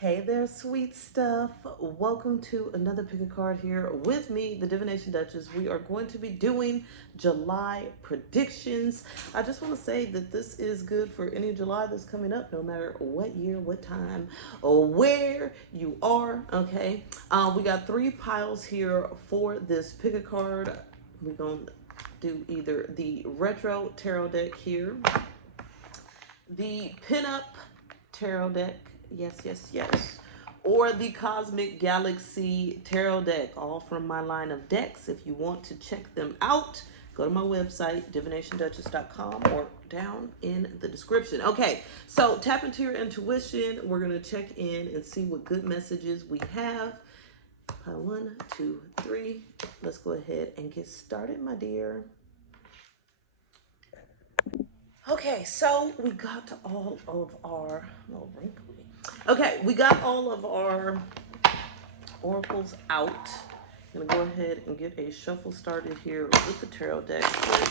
Hey there, sweet stuff. Welcome to another pick a card here with me, the Divination Duchess. We are going to be doing July predictions. I just want to say that this is good for any July that's coming up, no matter what year, what time, or where you are. Okay. We got 3 piles here for this pick a card. We're going to do either the retro tarot deck here, the pinup tarot deck, yes, or the Cosmic Galaxy Tarot deck, all from my line of decks. If you want to check them out, go to my website, divinationduchess.com, or down in the description. Okay, so tap into your intuition. We're going to check in and see what good messages we have. Pile 1, 2, 3. Let's go ahead and get started, my dear. Okay, so we got all of our, little wrinkly. Okay, we got all of our oracles out. I'm gonna go ahead and get a shuffle started here with the tarot deck.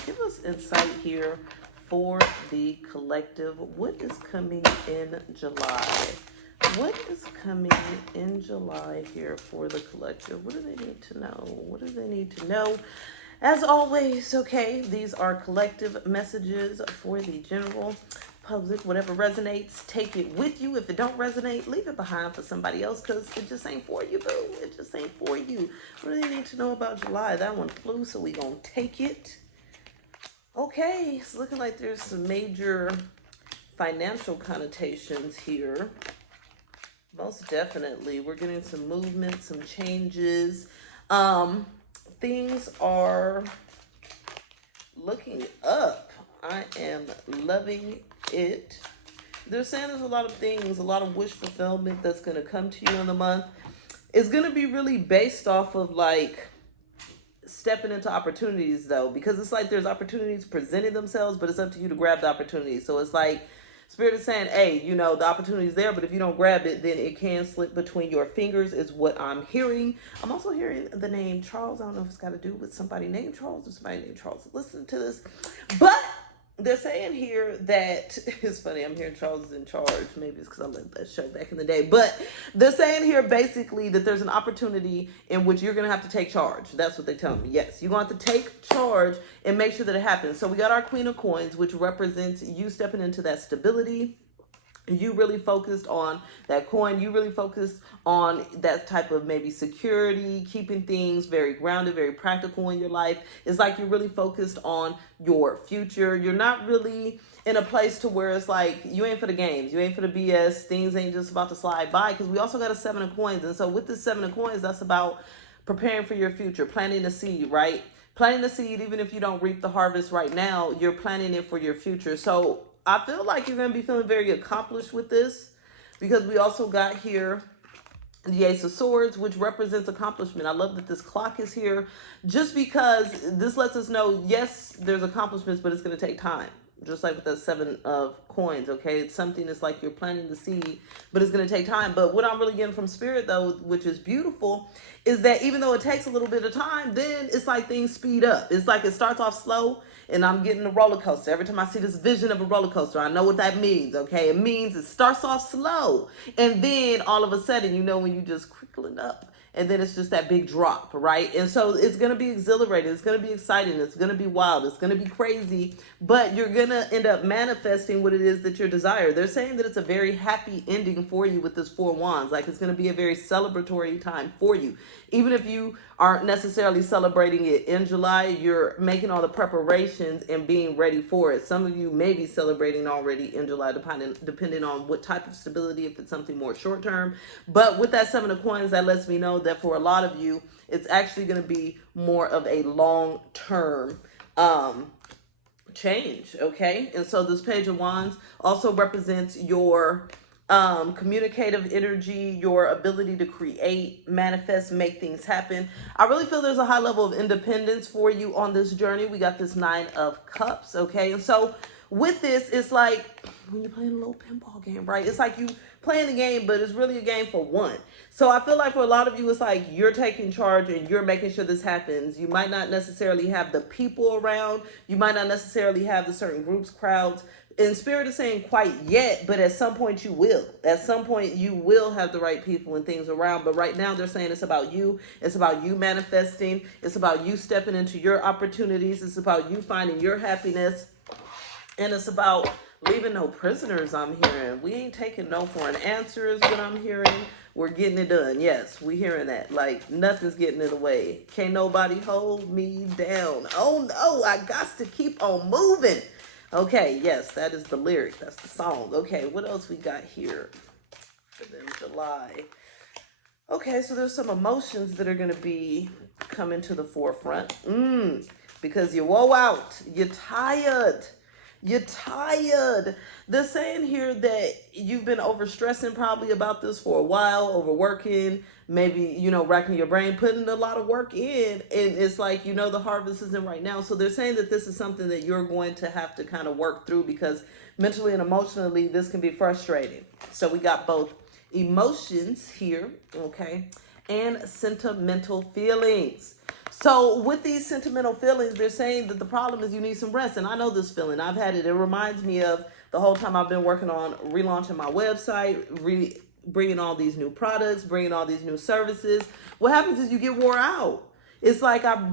Give us insight here for the collective. What is coming in July? What is coming in July here for the collective? What do they need to know? What do they need to know? As always, okay, these are collective messages for the general public. Whatever resonates, take it with you. If it don't resonate, leave it behind for somebody else, because it just ain't for you, boo. It just ain't for you. What do they need to know about July? That one flew, so we gonna take it. Okay, it's looking like there's some major financial connotations here. Most definitely. We're getting some movement, some changes. Things are looking up. I am loving it. They're saying there's a lot of things, a lot of wish fulfillment that's going to come to you in the month. It's going to be really based off of like stepping into opportunities, though, because it's like there's opportunities presenting themselves, but it's up to you to grab the opportunity. So it's like Spirit is saying, hey, you know, the opportunity is there, but if you don't grab it, then it can slip between your fingers, is what I'm hearing. I'm also hearing the name Charles. I don't know if it's got to do with somebody named Charles or somebody named Charles. Listen to this. But they're saying here that, it's funny, I'm hearing Charles is in charge. Maybe it's because I loved that show back in the day. But they're saying here basically that there's an opportunity in which you're going to have to take charge. That's what they're telling me. Yes, you're going to have to take charge and make sure that it happens. So we got our Queen of Coins, which represents you stepping into that stability. You really focused on that coin. You really focused on that type of maybe security, keeping things very grounded, very practical in your life. It's like you're really focused on your future. You're not really in a place to where it's like you ain't for the games. You ain't for the BS. Things ain't just about to slide by, because we also got a 7 of coins. And so with this 7 of coins, that's about preparing for your future, planting a seed, right? Planting the seed, even if you don't reap the harvest right now, you're planting it for your future. So I feel like you're going to be feeling very accomplished with this, because we also got here the Ace of Swords, which represents accomplishment. I love that this clock is here, just because this lets us know, yes, there's accomplishments, but it's going to take time. Just like with the 7 of coins, okay? It's something that's like you're planting the seed, but it's going to take time. But what I'm really getting from Spirit, though, which is beautiful, is that even though it takes a little bit of time, then it's like things speed up. It's like it starts off slow, and I'm getting a roller coaster. Every time I see this vision of a roller coaster, I know what that means, okay? It means it starts off slow, and then all of a sudden, you know, when you just crickling up, and then it's just that big drop, right? And so it's going to be exhilarating. It's going to be exciting. It's going to be wild. It's going to be crazy, but you're going to end up manifesting what it is that you desire. They're saying that it's a very happy ending for you with this 4 wands. Like, it's going to be a very celebratory time for you. Even if you aren't necessarily celebrating it in July, you're making all the preparations and being ready for it. Some of you may be celebrating already in July, depending on what type of stability, if it's something more short term. But with that 7 of coins, that lets me know that for a lot of you, it's actually going to be more of a long term change, okay? And so this Page of Wands also represents your communicative energy, your ability to create, manifest, make things happen. I really feel there's a high level of independence for you on this journey. We got this 9 of Cups, okay? And so with this, it's like when you're playing a little pinball game, right? It's like you playing the game, but it's really a game for one. So I feel like for a lot of you, it's like you're taking charge and you're making sure this happens. You might not necessarily have the people around. You might not necessarily have the certain groups, crowds, And Spirit is saying quite yet, but at some point you will. At some point you will have the right people and things around. But right now they're saying it's about you. It's about you manifesting. It's about you stepping into your opportunities. It's about you finding your happiness. And it's about leaving no prisoners, I'm hearing. We ain't taking no for an answer is what I'm hearing. We're getting it done. Yes, we hearing that. Like, nothing's getting in the way. Can't nobody hold me down. Oh, no, I got to keep on moving. Okay, yes, that is the lyric. That's the song. Okay, what else we got here for them July? Okay, so there's some emotions that are going to be coming to the forefront. Because you're woe out. You're tired. You're tired. They're saying here that you've been overstressing probably about this for a while, overworking, maybe, you know, racking your brain, putting a lot of work in. And it's like, you know, the harvest isn't right now. So they're saying that this is something that you're going to have to kind of work through because mentally and emotionally, this can be frustrating. So we got both emotions here, okay, and sentimental feelings. So with these sentimental feelings, they're saying that the problem is you need some rest. And I know this feeling. I've had it. It reminds me of the whole time I've been working on relaunching my website, bringing all these new products, bringing all these new services. What happens is you get wore out. It's like I'm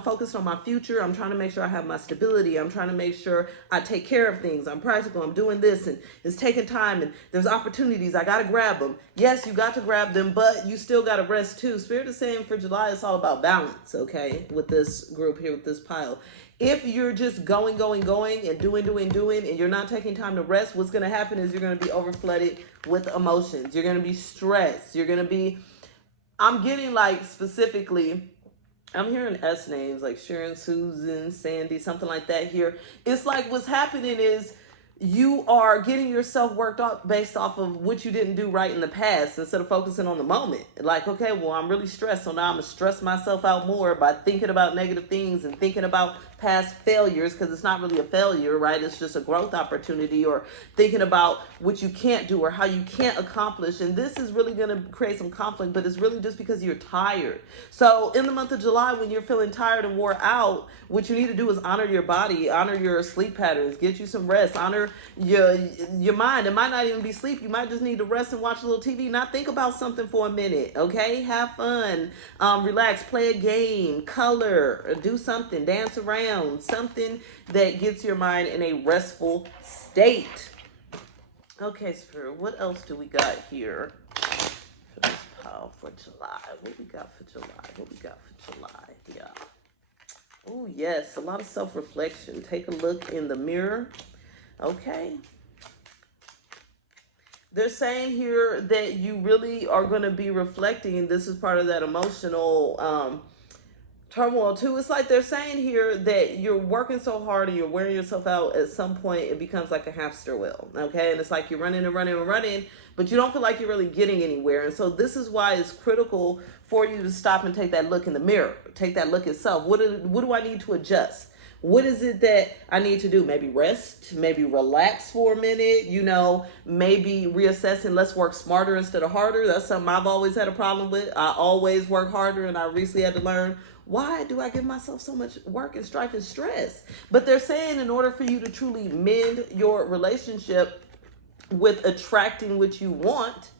focused on my future. I'm trying to make sure I have my stability. I'm trying to make sure I take care of things. I'm practical. I'm doing this and it's taking time and there's opportunities. I got to grab them. Yes, you got to grab them, but you still got to rest too. Spirit is saying for July, it's all about balance, okay, with this group here, with this pile. If you're just going and doing, and you're not taking time to rest, what's going to happen is you're going to be overflooded with emotions. You're going to be stressed. You're going to be, I'm getting like specifically, I'm hearing S names like Sharon, Susan, Sandy, something like that here. It's like what's happening is you are getting yourself worked up based off of what you didn't do right in the past instead of focusing on the moment. Like, okay, well, I'm really stressed, so now I'm going to stress myself out more by thinking about negative things and thinking about past failures, because it's not really a failure, right? It's just a growth opportunity, or thinking about what you can't do or how you can't accomplish. And this is really going to create some conflict, but it's really just because you're tired. So in the month of July, when you're feeling tired and wore out, what you need to do is honor your body, honor your sleep patterns, get you some rest, honor your mind. It might not even be sleep. You might just need to rest and watch a little TV, not think about something for a minute, okay? Have fun, relax, play a game, color, do something, dance around, something that gets your mind in a restful state. Okay, Spirit, what else do we got here for this pile for July? What we got for July? Yeah. Oh, yes, a lot of self-reflection. Take a look in the mirror. Okay. They're saying here that you really are going to be reflecting. This is part of that emotional turmoil too. It's like they're saying here that you're working so hard and you're wearing yourself out. At some point it becomes like a hamster wheel, okay? And it's like you're running, but you don't feel like you're really getting anywhere. And so this is why it's critical for you to stop and take that look in the mirror, take that look itself. What do I need to adjust? What is it that I need to do? Maybe rest, maybe relax for a minute, you know, maybe reassessing, let's work smarter instead of harder. That's something I've always had a problem with. I always work harder, and I recently had to learn, why do I give myself so much work and strife and stress? But they're saying in order for you to truly mend your relationship with attracting what you want,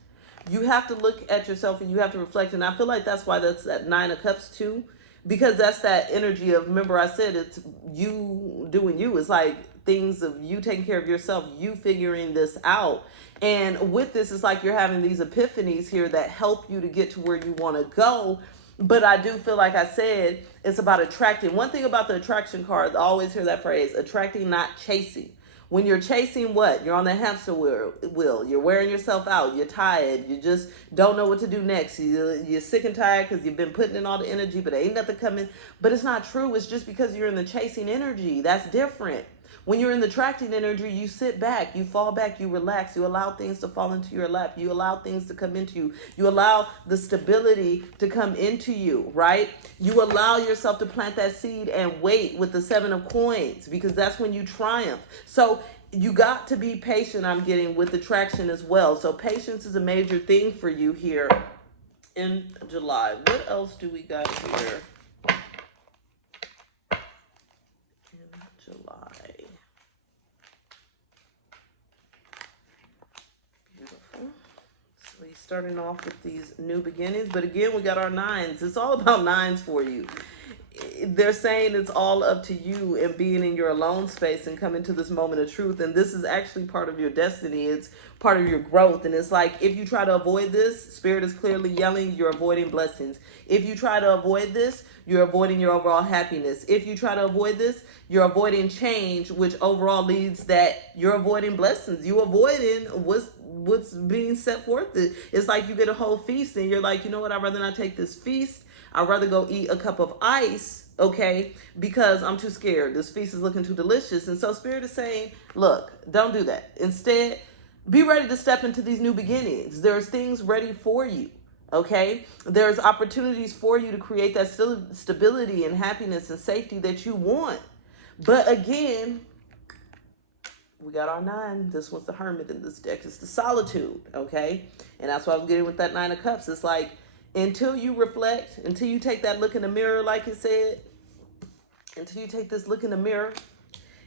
you have to look at yourself and you have to reflect. And I feel like that's why that's that 9 of Cups too, because that's that energy of, remember I said it's you doing you. It's like things of you taking care of yourself, you figuring this out. And with this, it's like you're having these epiphanies here that help you to get to where you want to go. But I do feel like I said, it's about attracting. One thing about the attraction card, I always hear that phrase, attracting, not chasing. When you're chasing what? You're on the hamster wheel. You're wearing yourself out. You're tired. You just don't know what to do next. You're sick and tired because you've been putting in all the energy, but ain't nothing coming. But it's not true. It's just because you're in the chasing energy. That's different. When you're in the attracting energy, you sit back, you fall back, you relax, you allow things to fall into your lap, you allow things to come into you, you allow the stability to come into you, right? You allow yourself to plant that seed and wait with the 7 of coins, because that's when you triumph. So you got to be patient, I'm getting, with attraction as well. So patience is a major thing for you here in July. What else do we got here in July? Definitely starting off with these new beginnings. But again, we got our nines. It's all about nines for you. They're saying it's all up to you and being in your alone space and coming to this moment of truth. And this is actually part of your destiny. It's part of your growth. And it's like, if you try to avoid this, Spirit is clearly yelling, you're avoiding blessings. If you try to avoid this, you're avoiding your overall happiness. If you try to avoid this, you're avoiding change, which overall leads that you're avoiding blessings. You avoiding what's being set forth. It's like you get a whole feast and you're like, you know what, I'd rather not take this feast. I'd rather go eat a cup of ice, okay, because I'm too scared. This feast is looking too delicious. And so Spirit is saying, look, don't do that. Instead, be ready to step into these new beginnings. There's things ready for you, okay? There's opportunities for you to create that stability and happiness and safety that you want. But again, we got our nine. This one's the Hermit in this deck. It's the Solitude, okay? And that's what I was getting with that Nine of Cups. It's like, until you reflect, until you take that look in the mirror, like it said, until you take this look in the mirror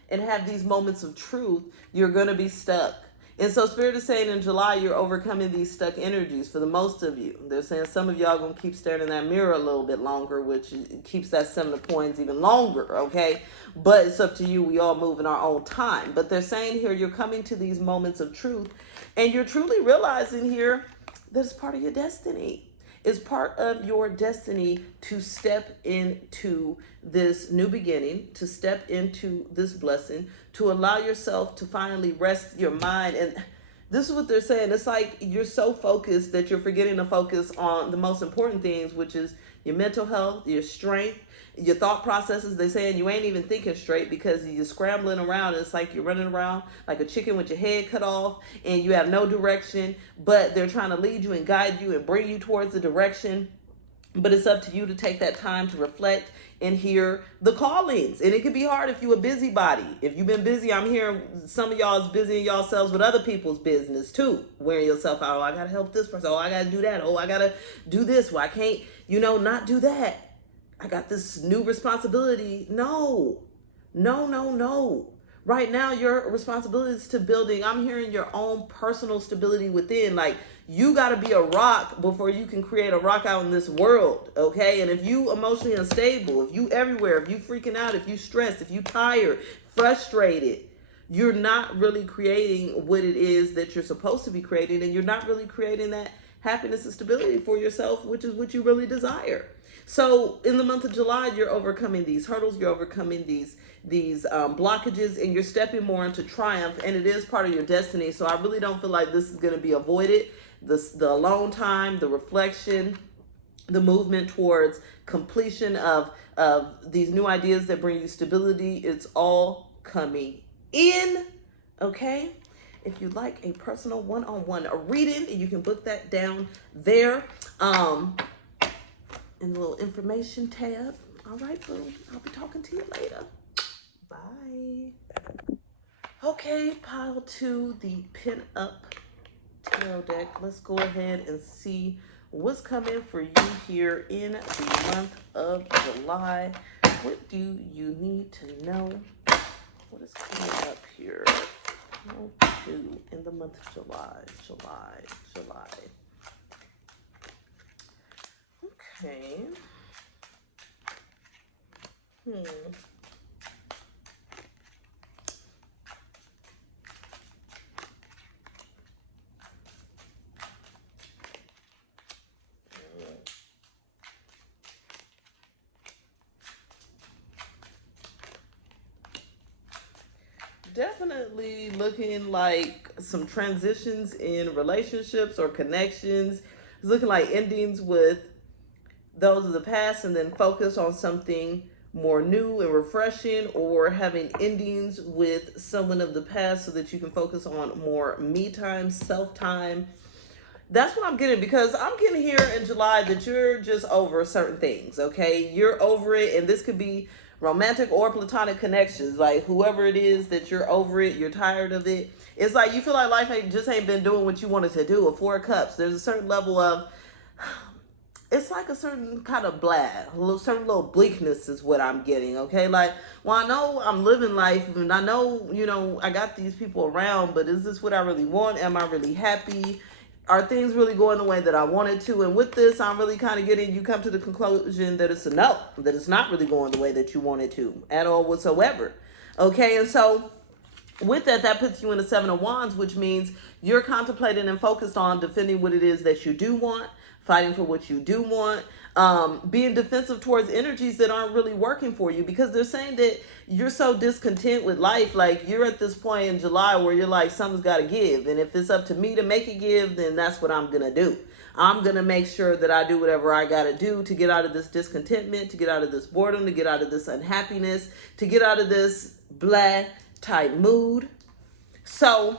and have these moments of truth, you're going to be stuck. And so Spirit is saying in July, you're overcoming these stuck energies for the most of you. They're saying some of y'all going to keep staring in that mirror a little bit longer, which keeps that Seven of Coins even longer, okay? But it's up to you. We all move in our own time. But they're saying here, you're coming to these moments of truth, and you're truly realizing here that it's part of your destiny. It's part of your destiny to step into this new beginning, to step into this blessing, to allow yourself to finally rest your mind. And this is what they're saying. It's like you're so focused that you're forgetting to focus on the most important things, which is your mental health, your strength, your thought processes. They're saying you ain't even thinking straight because you're scrambling around. It's like you're running around like a chicken with your head cut off and you have no direction, but they're trying to lead you and guide you and bring you towards the direction. But it's up to you to take that time to reflect and hear the callings. And it can be hard if you're a busybody. If you've been busy, I'm hearing some of y'all is busying yourselves with other people's business too. Wearing yourself out. Oh, I got to help this person. Oh, I got to do that. Oh, I got to do this. Well, I can't, not do that. I got this new responsibility. No. Right now, your responsibility is to building, I'm hearing your own personal stability within. Like, you got to be a rock before you can create a rock out in this world, okay? And if you emotionally unstable, if you everywhere, if you freaking out, if you stressed, if you tired, frustrated, you're not really creating what it is that you're supposed to be creating, and you're not really creating that happiness and stability for yourself, which is what you really desire. So in the month of July, you're overcoming these hurdles, you're overcoming these blockages, and you're stepping more into triumph, and it is part of your destiny. So I really don't feel like this is going to be avoided. The alone time, the reflection, the movement towards completion of these new ideas that bring you stability, it's all coming in, okay? If you'd like a personal one-on-one reading, you can book that down there in the little information tab. All right, boom. I'll be talking to you later. Bye. Okay, pile 2, the Pinup Tarot deck. Let's go ahead and see what's coming for you here in the month of July. What do you need to know? What is coming up here? Pile 2 in the month of July. Okay. Definitely looking like some transitions in relationships or connections. It's looking like endings with those of the past and then focus on something more new and refreshing, or having endings with someone of the past so that you can focus on more me time, self time. That's what I'm getting, because I'm getting here in July that you're just over certain things, okay? You're over it, and this could be romantic or platonic connections. Like, whoever it is that you're over it, you're tired of it. It's like you feel like life ain't been doing what you wanted to do. A 4 of Cups, there's a certain level of, it's like a certain kind of certain little bleakness is what I'm getting, okay? Like, well, I know I'm living life, and I know, I got these people around, but is this what I really want? Am I really happy? Are things really going the way that I wanted to? And with this, I'm really kind of getting, you come to the conclusion that it's a no, that it's not really going the way that you wanted to at all whatsoever. Okay, and so with that, that puts you in the Seven of Wands, which means you're contemplating and focused on defending what it is that you do want, fighting for what you do want, being defensive towards energies that aren't really working for you, because they're saying that you're so discontent with life. Like, you're at this point in July where you're like, something's got to give. And if it's up to me to make it give, then that's what I'm going to do. I'm going to make sure that I do whatever I got to do to get out of this discontentment, to get out of this boredom, to get out of this unhappiness, to get out of this blah type mood. So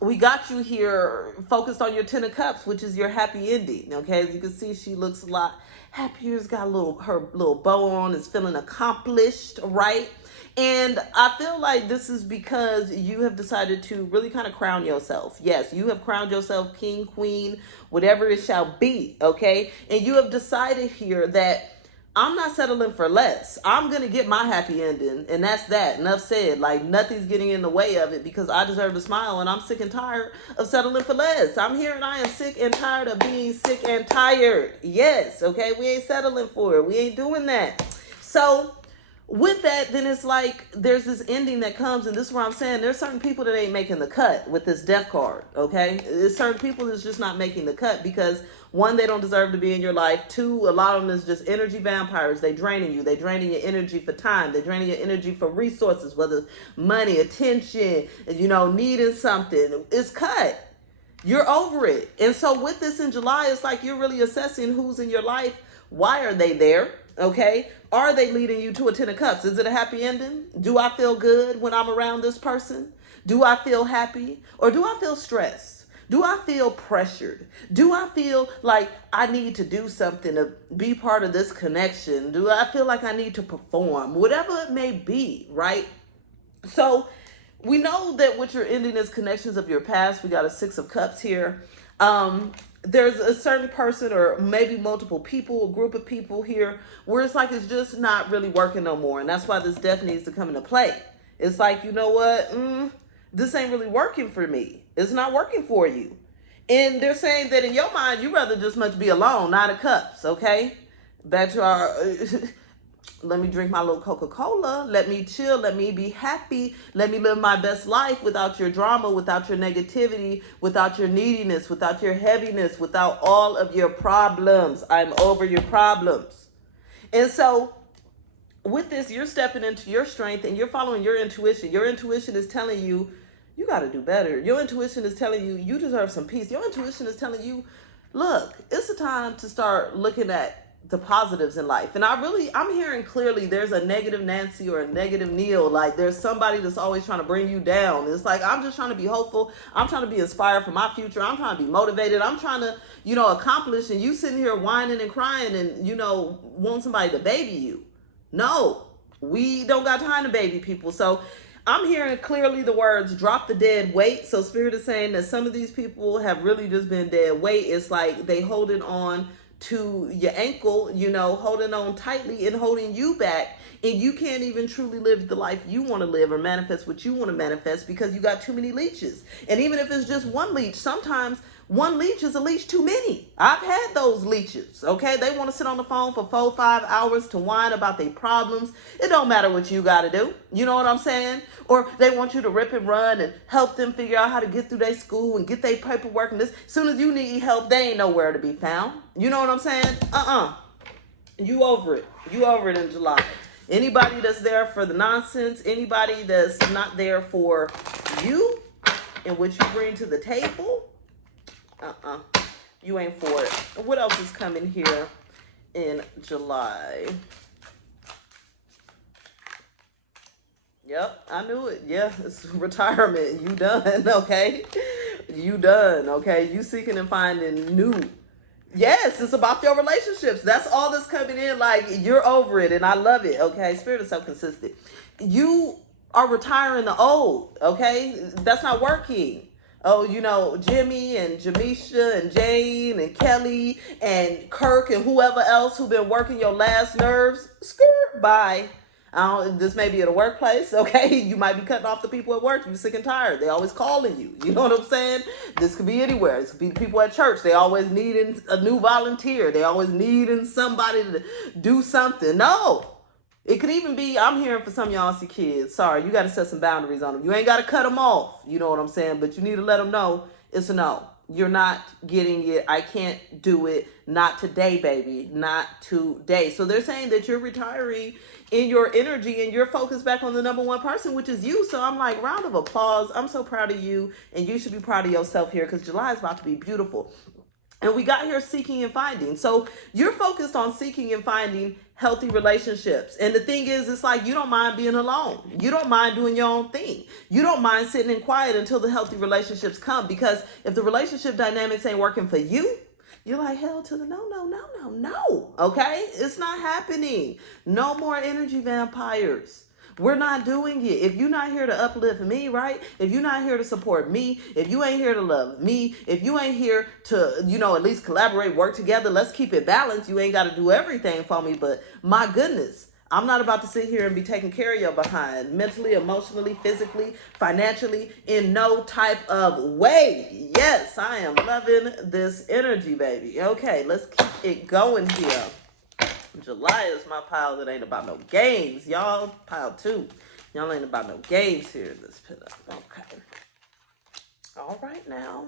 we got you here focused on your Ten of Cups, which is your happy ending. Okay, as you can see, she looks a lot happier. She's got her little bow on, is feeling accomplished, right? And I feel like this is because you have decided to really kind of crown yourself. Yes, you have crowned yourself king, queen, whatever it shall be, okay? And you have decided here that I'm not settling for less. I'm going to get my happy ending, and that's that. Enough said. Like, nothing's getting in the way of it, because I deserve to smile, and I'm sick and tired of settling for less. I'm here, and I am sick and tired of being sick and tired. Yes, okay? We ain't settling for it. We ain't doing that. So with that, then it's like there's this ending that comes, and this is where I'm saying there's certain people that ain't making the cut with this death card, okay? There's certain people that's just not making the cut because, one, they don't deserve to be in your life. Two, a lot of them is just energy vampires. They draining you. They draining your energy for time. They draining your energy for resources, whether it's money, attention, needing something. It's cut. You're over it. And so with this in July, it's like you're really assessing who's in your life. Why are they there? Okay? Are they leading you to a Ten of Cups? Is it a happy ending? Do I feel good when I'm around this person? Do I feel happy? Or do I feel stressed? Do I feel pressured? Do I feel like I need to do something to be part of this connection? Do I feel like I need to perform? Whatever it may be, right? So we know that what you're ending is connections of your past. We got a Six of Cups here. There's a certain person or maybe multiple people, a group of people here where it's like it's just not really working no more. And that's why this death needs to come into play. It's like, you know what? This ain't really working for me. It's not working for you. And they're saying that in your mind, you rather just much be alone, Nine of Cups, okay? Back to our... let me drink my little Coca-Cola. Let me chill. Let me be happy. Let me live my best life without your drama, without your negativity, without your neediness, without your heaviness, without all of your problems. I'm over your problems. And so with this, you're stepping into your strength and you're following your intuition. Your intuition is telling you, you got to do better. Your intuition is telling you, you deserve some peace. Your intuition is telling you, look, it's a time to start looking at the positives in life. And I'm hearing clearly there's a negative Nancy or a negative Neil. Like, there's somebody that's always trying to bring you down. It's like, I'm just trying to be hopeful. I'm trying to be inspired for my future. I'm trying to be motivated. I'm trying to, accomplish. And you sitting here whining and crying and, want somebody to baby you. No, we don't got time to baby people. So I'm hearing clearly the words, drop the dead weight. So Spirit is saying that some of these people have really just been dead weight. It's like they holding on to your ankle, holding on tightly and holding you back. And you can't even truly live the life you want to live or manifest what you want to manifest because you got too many leeches. And even if it's just one leech, sometimes one leech is a leech too many. I've had those leeches, okay? They want to sit on the phone for 4-5 hours to whine about their problems. It don't matter what you got to do. You know what I'm saying? Or they want you to rip and run and help them figure out how to get through their school and get their paperwork and this. As soon as you need help, they ain't nowhere to be found. You know what I'm saying? You over it. You over it in July. Anybody that's there for the nonsense, anybody that's not there for you and what you bring to the table, you ain't for it. What else is coming here in July? Yep, I knew it. Yeah, it's retirement. You done, okay? You done, okay? You seeking and finding new. Yes, it's about your relationships. That's all that's coming in. Like, you're over it, and I love it, okay? Spirit is so consistent. You are retiring the old, okay? That's not working. Oh, Jimmy and Jamisha and Jane and Kelly and Kirk and whoever else who been working your last nerves, skirt, bye. This may be at a workplace, okay? You might be cutting off the people at work. You're sick and tired. They always calling you. You know what I'm saying? This could be anywhere. It could be people at church. They always needing a new volunteer. They always needing somebody to do something. No. It could even be, I'm hearing for some of y'all see kids. Sorry, you got to set some boundaries on them. You ain't got to cut them off. You know what I'm saying? But you need to let them know it's a no. You're not getting it. I can't do it. Not today, baby. Not today. So they're saying that you're retiring in your energy and you're focused back on the number one person, which is you. So I'm like, round of applause. I'm so proud of you. And you should be proud of yourself here because July is about to be beautiful. And we got here seeking and finding. So you're focused on seeking and finding healthy relationships. And the thing is, it's like you don't mind being alone. You don't mind doing your own thing. You don't mind sitting in quiet until the healthy relationships come. Because if the relationship dynamics ain't working for you, you're like, hell to the no, no, no, no, no. Okay? It's not happening. No more energy vampires. We're not doing it. If you're not here to uplift me, right? If you're not here to support me, if you ain't here to love me, if you ain't here to, at least collaborate, work together, let's keep it balanced. You ain't got to do everything for me, but my goodness, I'm not about to sit here and be taking care of your behind mentally, emotionally, physically, financially, in no type of way. Yes, I am loving this energy, baby. Okay, let's keep it going here. July is my pile that ain't about no games, y'all. Pile 2. Y'all ain't about no games here. Let's put up. Okay. All right now.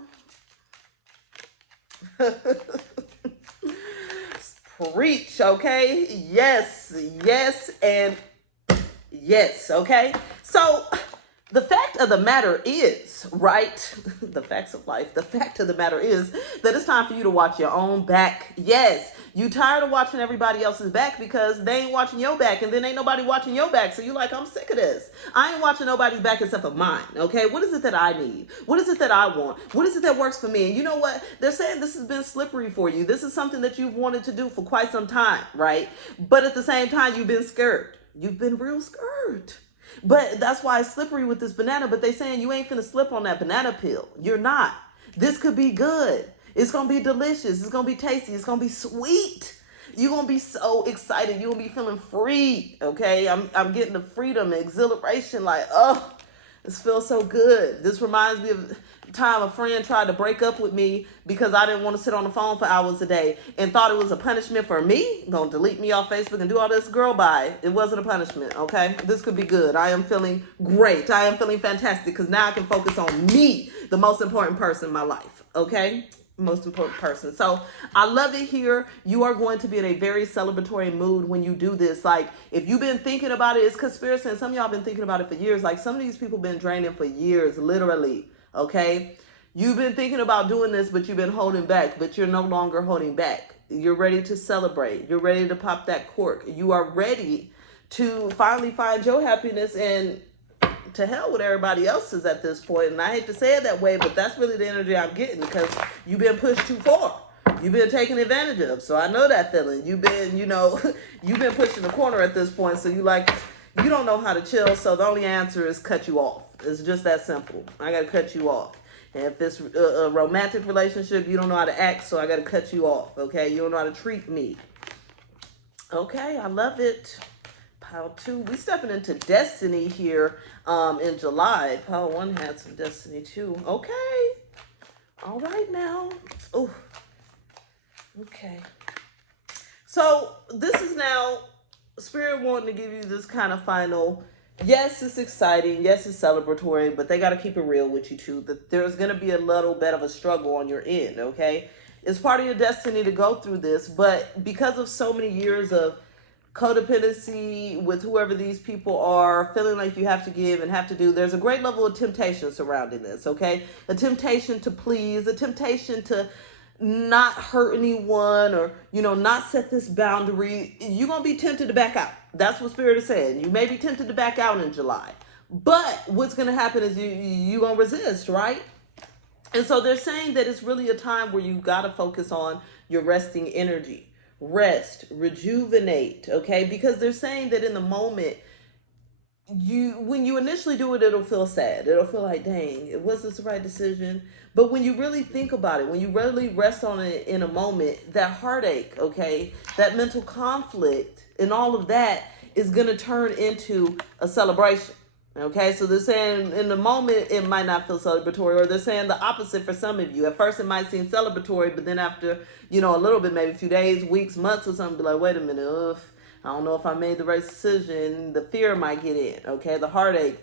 Preach, okay? Yes, yes, and yes, okay? So the fact of the matter is, right? The facts of life. The fact of the matter is that it's time for you to watch your own back. Yes. You tired of watching everybody else's back because they ain't watching your back and then ain't nobody watching your back. So you're like, I'm sick of this. I ain't watching nobody's back except for mine. Okay. What is it that I need? What is it that I want? What is it that works for me? And you know what? They're saying this has been slippery for you. This is something that you've wanted to do for quite some time, right? But at the same time, you've been scared. You've been real scared. But that's why it's slippery with this banana. But they saying you ain't finna slip on that banana peel. You're not. This could be good. It's going to be delicious. It's going to be tasty. It's going to be sweet. You're going to be so excited. You're going to be feeling free. Okay. I'm getting the freedom and exhilaration. Like, oh, this feels so good. This reminds me of the time a friend tried to break up with me because I didn't want to sit on the phone for hours a day and thought it was a punishment for me. Going to delete me off Facebook and do all this. Girl, bye. It wasn't a punishment. Okay. This could be good. I am feeling great. I am feeling fantastic because now I can focus on me, the most important person in my life. Okay. Most important person. So I love it here. You are going to be in a very celebratory mood when you do this. Like if you've been thinking about it, it's conspiracy. And some of y'all been thinking about it for years. Like some of these people been draining for years, literally. Okay. You've been thinking about doing this, but you've been holding back, but you're no longer holding back. You're ready to celebrate. You're ready to pop that cork. You are ready to finally find your happiness and to hell with everybody else's at this point. And I hate to say it that way, but that's really the energy I'm getting because you've been pushed too far. You've been taken advantage of. So I know that feeling. You've been, you've been pushed in the corner at this point. So you don't know how to chill. So the only answer is cut you off. It's just that simple. I got to cut you off. And if it's a romantic relationship, you don't know how to act. So I got to cut you off. Okay. You don't know how to treat me. Okay. I love it. Pile 2, we stepping into destiny here in July. Pile 1 had some destiny too. Okay. All right now. Oh, okay. So this is now Spirit wanting to give you this kind of final. Yes, it's exciting. Yes, it's celebratory, but they got to keep it real with you too. That there's going to be a little bit of a struggle on your end. Okay. It's part of your destiny to go through this, but because of so many years of codependency with whoever these people are, feeling like you have to give and have to do, there's a great level of temptation surrounding this, okay? A temptation to please, a temptation to not hurt anyone or, not set this boundary. You're going to be tempted to back out. That's what Spirit is saying. You may be tempted to back out in July. But what's going to happen is you're going to resist, right? And so they're saying that it's really a time where you got to focus on your resting energy. Rest, rejuvenate, okay? Because they're saying that in the moment, when you initially do it, it'll feel sad. It'll feel like, dang, was this the right decision? But when you really think about it, when you really rest on it in a moment, that heartache, okay, that mental conflict and all of that, is going to turn into a celebration. Okay, so they're saying in the moment it might not feel celebratory, or they're saying the opposite for some of you. At first it might seem celebratory, but then after, a little bit, maybe a few days, weeks, months or something, be like, wait a minute, I don't know if I made the right decision. The fear might get in, okay? The heartache,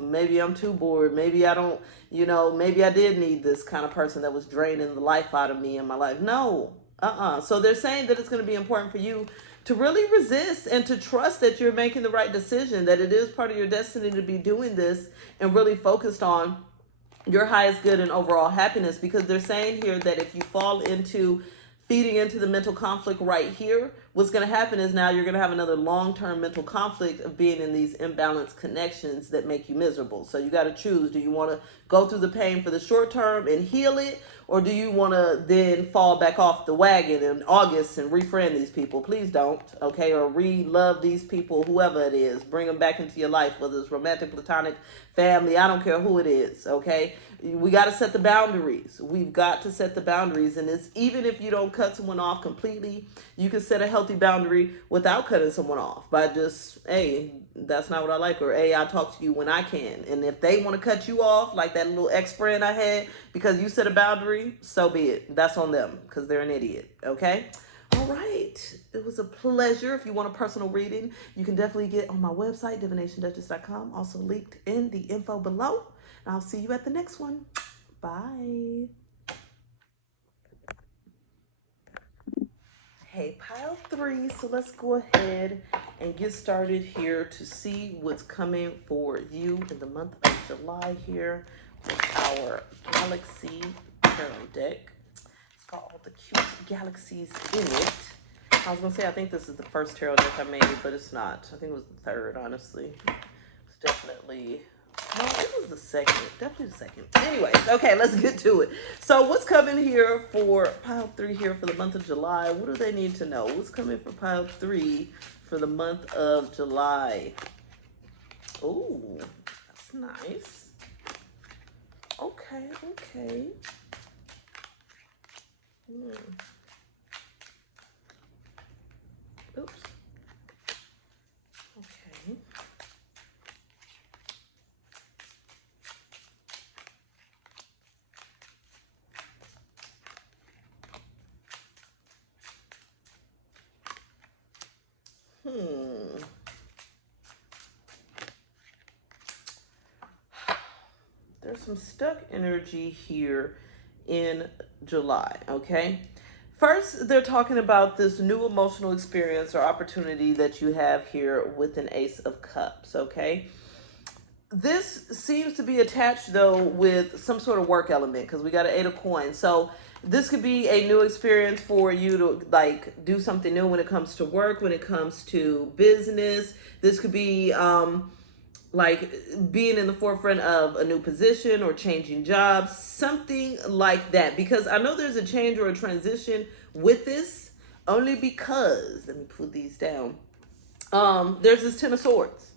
maybe I'm too bored. Maybe I don't, maybe I did need this kind of person that was draining the life out of me in my life. No, So they're saying that it's going to be important for you to really resist and to trust that you're making the right decision, that it is part of your destiny to be doing this and really focused on your highest good and overall happiness, because they're saying here that if you fall into feeding into the mental conflict right here, what's going to happen is now you're going to have another long-term mental conflict of being in these imbalanced connections that make you miserable. So you got to choose. Do you want to go through the pain for the short term and heal it? Or do you want to then fall back off the wagon in August and refriend these people? Please don't, okay? Or re-love these people, whoever it is. Bring them back into your life, whether it's romantic, platonic, family. I don't care who it is, okay? We got to set the boundaries. We've got to set the boundaries. And it's even if you don't cut someone off completely, you can set a healthy boundary without cutting someone off by just, hey, that's not what I like, or hey, I'll talk to you when I can. And if they want to cut you off, like that little ex-friend I had, because you set a boundary, so be it. That's on them, because they're an idiot, okay? All right. It was a pleasure. If you want a personal reading, you can definitely get on my website, divinationduchess.com, also linked in the info below. And I'll see you at the next one. Bye. Hey, pile 3. So let's go ahead and get started here to see what's coming for you in the month of July here with our Galaxy Tarot deck. It's got all the cute galaxies in it. I was going to say, I think this is the first tarot deck I made, but it's not. I think it was the third, honestly. It's definitely... No, it was the second. Definitely the second. Anyways, okay, let's get to it. So what's coming here for pile 3 here for the month of July? What do they need to know? What's coming for pile 3 for the month of July? Oh, that's nice. Okay, okay. Oops. Okay. There's some stuck energy here in July, okay? First, they're talking about this new emotional experience or opportunity that you have here with an Ace of Cups, okay? This seems to be attached, though, with some sort of work element, because we got an 8 of coins. So this could be a new experience for you to, like, do something new when it comes to work, when it comes to business. This could be, like, being in the forefront of a new position or changing jobs, something like that. Because I know there's a change or a transition with this, only because, let me put these down, there's this 10 of Swords.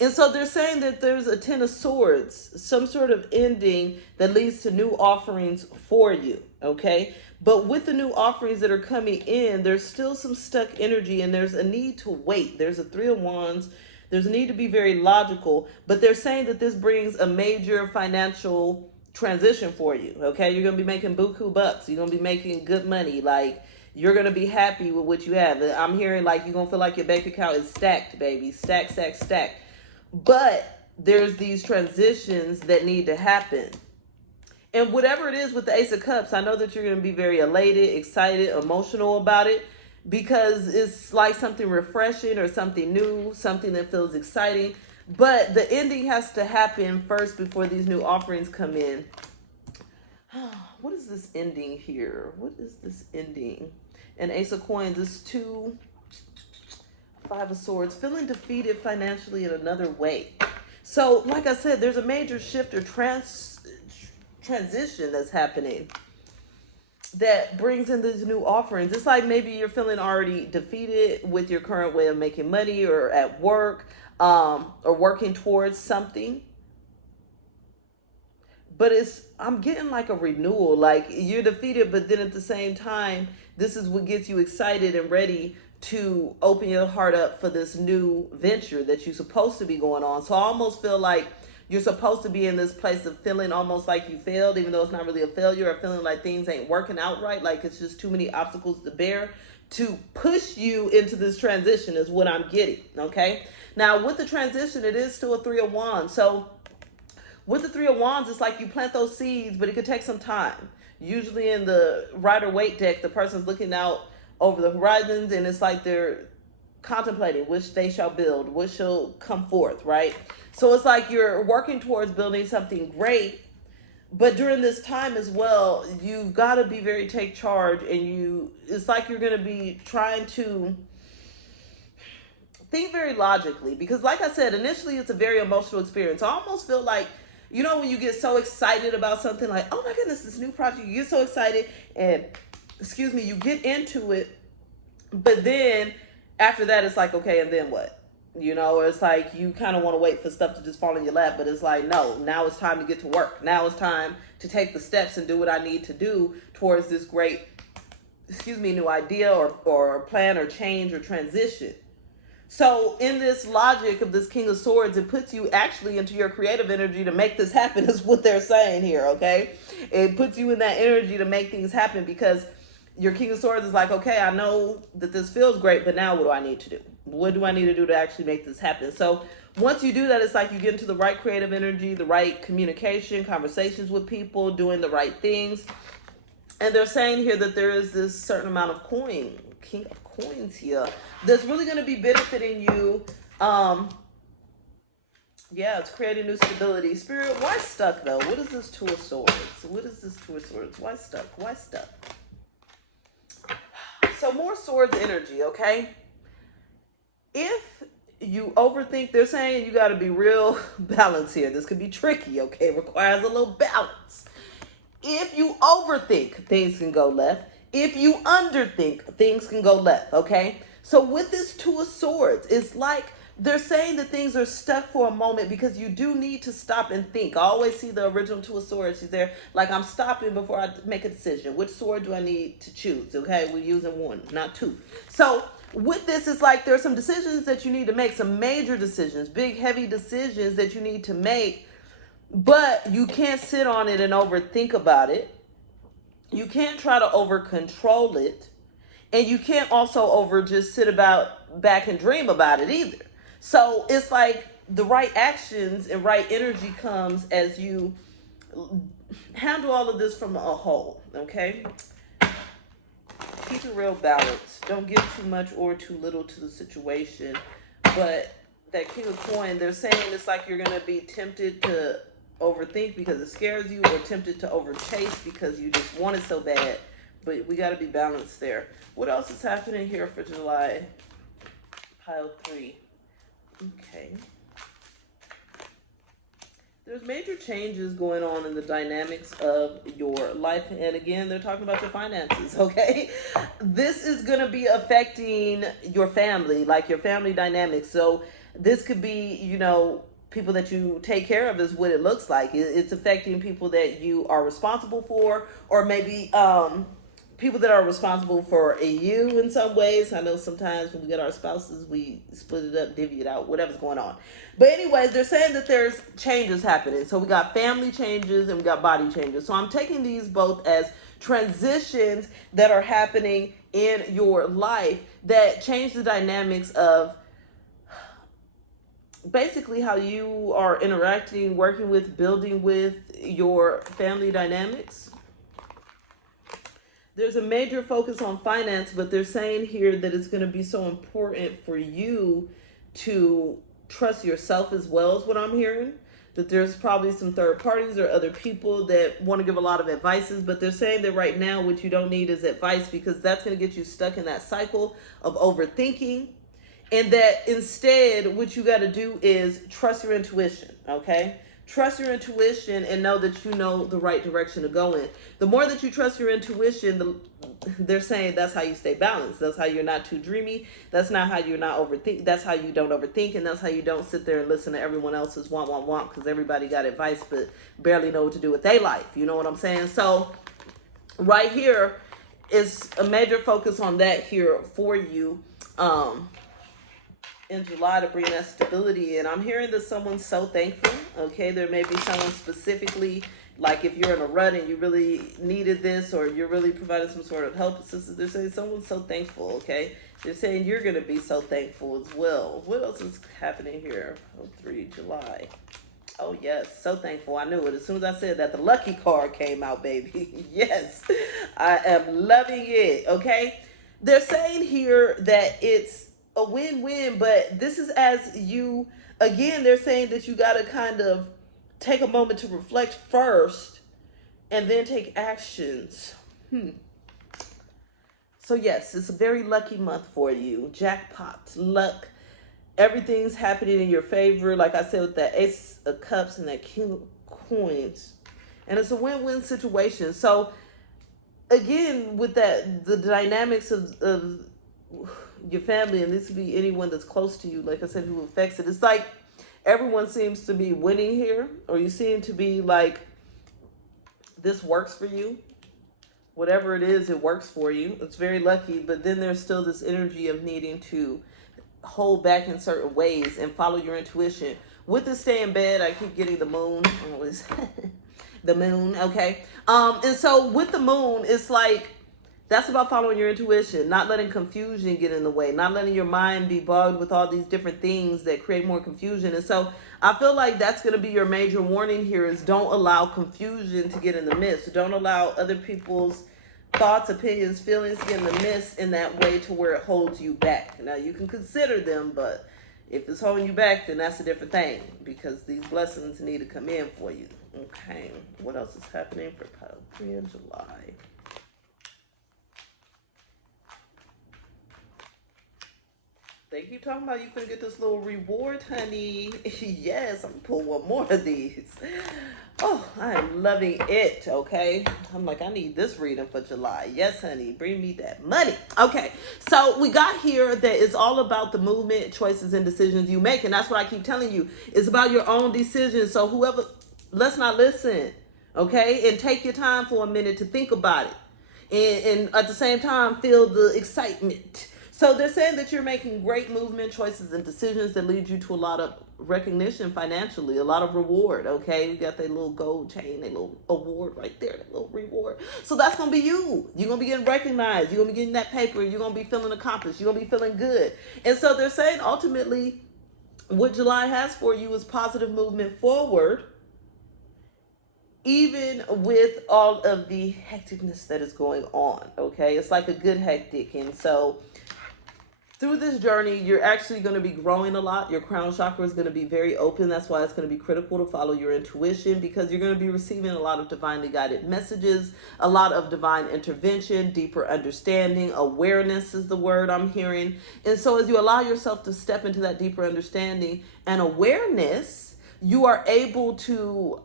And so they're saying that there's a 10 of Swords, some sort of ending that leads to new offerings for you, okay? But with the new offerings that are coming in, there's still some stuck energy, and there's a need to wait. There's a 3 of Wands. There's a need to be very logical, but they're saying that this brings a major financial transition for you, okay? You're going to be making buku bucks. You're going to be making good money. Like, you're going to be happy with what you have. I'm hearing like you're going to feel like your bank account is stacked, baby. Stack, stack, stack. But there's these transitions that need to happen. And whatever it is with the Ace of Cups, I know that you're going to be very elated, excited, emotional about it, because it's like something refreshing or something new, something that feels exciting. But the ending has to happen first before these new offerings come in. What is this ending here? What is this ending? An Ace of Coins is 2... 5 of Swords, feeling defeated financially in another way. So, like I said, there's a major shift or transition that's happening that brings in these new offerings. It's like maybe you're feeling already defeated with your current way of making money or at work, or working towards something. But I'm getting like a renewal, like you're defeated, but then at the same time, this is what gets you excited and ready to open your heart up for this new venture that you're supposed to be going on. So I almost feel like you're supposed to be in this place of feeling almost like you failed, even though it's not really a failure, or feeling like things ain't working out right, like it's just too many obstacles to bear to push you into this transition is what I'm getting, okay? Now, with the transition, it is still a Three of Wands. So with the Three of Wands, it's like you plant those seeds, but it could take some time. Usually in the Rider-Waite deck, the person's looking out over the horizons, and it's like they're contemplating which they shall build, which shall come forth, right? So it's like you're working towards building something great, but during this time as well, you've got to be very take charge, and it's like you're going to be trying to think very logically, because like I said, initially it's a very emotional experience. I almost feel like, you know, when you get so excited about something, like, oh my goodness, this new project, you get so excited, and excuse me, you get into it, but then after that it's like, okay, and then what? You know, it's like you kind of want to wait for stuff to just fall in your lap, but it's like, no, now it's time to get to work. Now it's time to take the steps and do what I need to do towards this great, new idea or plan or change or transition. So in this logic of this King of Swords, it puts you actually into your creative energy to make this happen, is what they're saying here, okay? It puts you in that energy to make things happen, because your King of Swords is like, okay, I know that this feels great, but now what do I need to do? What do I need to do to actually make this happen? So once you do that, it's like you get into the right creative energy, the right communication, conversations with people, doing the right things. And they're saying here that there is this certain amount of King of Coins here, that's really going to be benefiting you. Yeah, it's creating new stability. Spirit, why stuck though? What is this Two of Swords? What is this Two of Swords? Why stuck? Why stuck? So more swords energy, okay? If you overthink, they're saying you got to be real balanced here. This could be tricky, okay? It requires a little balance. If you overthink, things can go left. If you underthink, things can go left, okay? So with this Two of Swords, it's like they're saying that things are stuck for a moment, because you do need to stop and think. I always see the original Two of Swords. She's there, like, I'm stopping before I make a decision. Which sword do I need to choose, okay? We're using one, not two. So with this, it's like there's some decisions that you need to make, some major decisions, big, heavy decisions that you need to make, but you can't sit on it and overthink about it. You can't try to over control it. And you can't also just sit back and dream about it either. So it's like the right actions and right energy comes as you handle all of this from a whole, okay? Keep it real balanced. Don't give too much or too little to the situation. But that King of Coin, they're saying it's like you're going to be tempted to overthink because it scares you, or tempted to overchase because you just want it so bad. But we got to be balanced there. What else is happening here for July? Pile 3. Okay. There's major changes going on in the dynamics of your life. And again, they're talking about your finances, okay? This is going to be affecting your family, like your family dynamics. So this could be, you know, people that you take care of is what it looks like. It's affecting people that you are responsible for, or maybe people that are responsible for you in some ways. I know sometimes when we get our spouses, we split it up, divvy it out, whatever's going on. But anyways, they're saying that there's changes happening. So we got family changes and we got body changes. So I'm taking these both as transitions that are happening in your life that change the dynamics of basically how you are interacting, working with, building with your family dynamics. There's a major focus on finance, but they're saying here that it's going to be so important for you to trust yourself as well, is what I'm hearing. That there's probably some third parties or other people that want to give a lot of advices, but they're saying that right now what you don't need is advice, because that's going to get you stuck in that cycle of overthinking. And that instead, what you got to do is trust your intuition, okay? Trust your intuition and know that you know the right direction to go in. The more that you trust your intuition, they're saying that's how you stay balanced. That's how you're not too dreamy. That's not how you're not overthink. That's how you don't overthink, and that's how you don't sit there and listen to everyone else's want, because everybody got advice but barely know what to do with their life. You know what I'm saying? So right here is a major focus on that here for you. um, in July to bring that stability in. I'm hearing that someone's so thankful. Okay, there may be someone specifically, like if you're in a rut and you really needed this, or you're really providing some sort of help assistance. They're saying someone's so thankful. Okay, they're saying you're gonna be so thankful as well. What else is happening here? Oh, 3 July. Oh yes, so thankful. I knew it as soon as I said that. The lucky card came out, baby. Yes, I am loving it. Okay, they're saying here that it's a win-win, but this is as you, again, they're saying that you got to kind of take a moment to reflect first and then take actions. So yes, it's a very lucky month for you. Jackpot, luck, everything's happening in your favor. Like I said, with that Ace of Cups and that King of Coins. And it's a win-win situation. So again, with that, the dynamics of your family, and this could be anyone that's close to you, like I said, who affects it. It's like everyone seems to be winning here, or you seem to be like, this works for you. Whatever it is, it works for you. It's very lucky, but then there's still this energy of needing to hold back in certain ways and follow your intuition. With the stay in bed, I keep getting the moon. Always the moon, okay? And so with the moon, it's like, that's about following your intuition, not letting confusion get in the way, not letting your mind be bogged with all these different things that create more confusion. And so I feel like that's going to be your major warning here, is don't allow confusion to get in the midst. Don't allow other people's thoughts, opinions, feelings to get in the midst in that way to where it holds you back. Now, you can consider them, but if it's holding you back, then that's a different thing, because these blessings need to come in for you. Okay, what else is happening for 3 in July? They keep talking about you finna get this little reward, honey. Yes, I'm gonna pull one more of these. Oh, I am loving it, okay? I'm like, I need this reading for July. Yes, honey, bring me that money. Okay, so we got here that it's all about the movement, choices, and decisions you make. And that's what I keep telling you. It's about your own decisions. So whoever, let's not listen, okay? And take your time for a minute to think about it. And at the same time, feel the excitement. So they're saying that you're making great movement, choices, and decisions that lead you to a lot of recognition financially, a lot of reward, okay? You got that little gold chain, that little award right there, that little reward. So that's going to be you. You're going to be getting recognized. You're going to be getting that paper. You're going to be feeling accomplished. You're going to be feeling good. And so they're saying ultimately what July has for you is positive movement forward, even with all of the hecticness that is going on, okay? It's like a good hectic. And so through this journey, you're actually going to be growing a lot. Your crown chakra is going to be very open. That's why it's going to be critical to follow your intuition, because you're going to be receiving a lot of divinely guided messages, a lot of divine intervention, deeper understanding. Awareness is the word I'm hearing. And so as you allow yourself to step into that deeper understanding and awareness, you are able to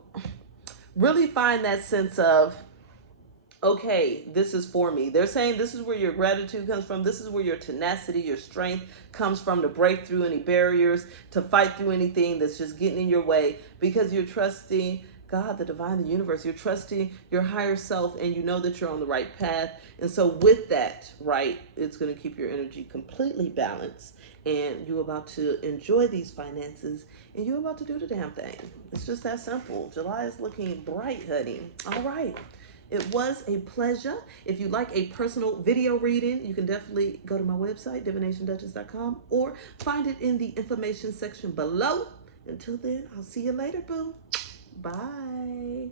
really find that sense of, okay, this is for me. They're saying this is where your gratitude comes from. This is where your tenacity, your strength comes from, to break through any barriers, to fight through anything that's just getting in your way, because you're trusting God, the divine, the universe. You're trusting your higher self, and you know that you're on the right path. And so with that, right, it's going to keep your energy completely balanced, and you're about to enjoy these finances, and you're about to do the damn thing. It's just that simple. July is looking bright, honey. All right. It was a pleasure. If you'd like a personal video reading, you can definitely go to my website, divinationduchess.com, or find it in the information section below. Until then, I'll see you later, boo. Bye.